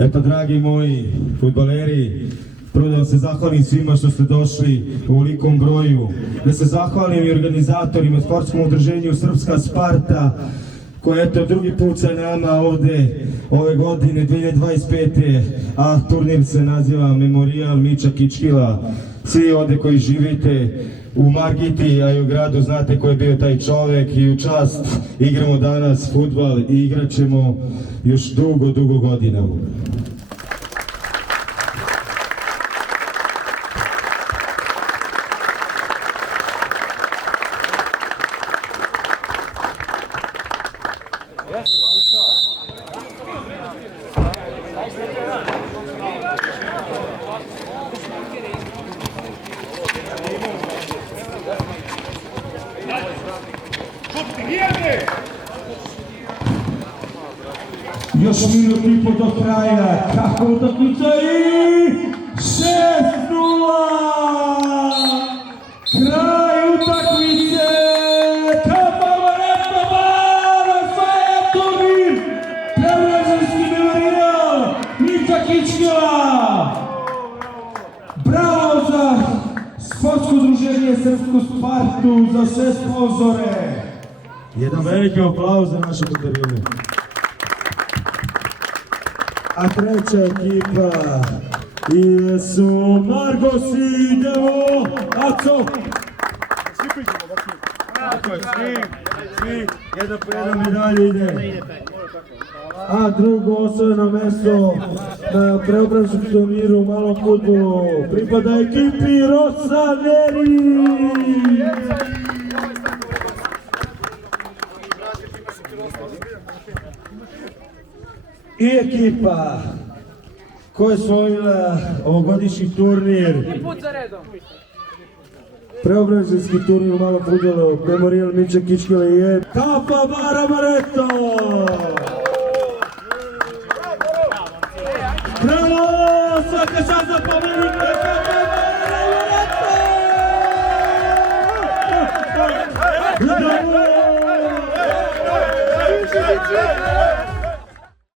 Eto, dragi moji fudbaleri, prvo da vam se zahvalim svima što ste došli u velikom broju, da se zahvalim i organizatorima, sportskom udruženju Srpska Sparta, koja je to drugi put sa nama ovde ove godine 2025. A turnir se naziva Memorijal Mića Kičkila. Svi ovde koji živite u Margiti, a i u gradu znate ko je bio taj čovek i u čast igramo danas fudbal i igrat ćemo još dugo godina. Još minut i po do kraja, kako utakmica i 6:0! Kraj utakmice! Kapa Vareto Bara, osvaja turnir! Preobraženski Memorijal Mića Kičkila! Bravo za sportsko udruženje Srpsku Spartu, za sve sponzore! Jedan veliki aplauz za našu Katarinu. A treća ekipa su Margosi, idemo, Aco! Tako je, svi, jedan po jedan medalje ide. A drugo osvojeno mesto na preobraženom turniru u malom fudbalu pripada ekipi Rosaneri! I ekipa koja je osvojila ovogodišnji turnir, preobraženski turnir u malom fudbalu, Memorijal Mića Kičkila je Kapa Bara Vareto! Bravo! Svaka čast za pobjedu!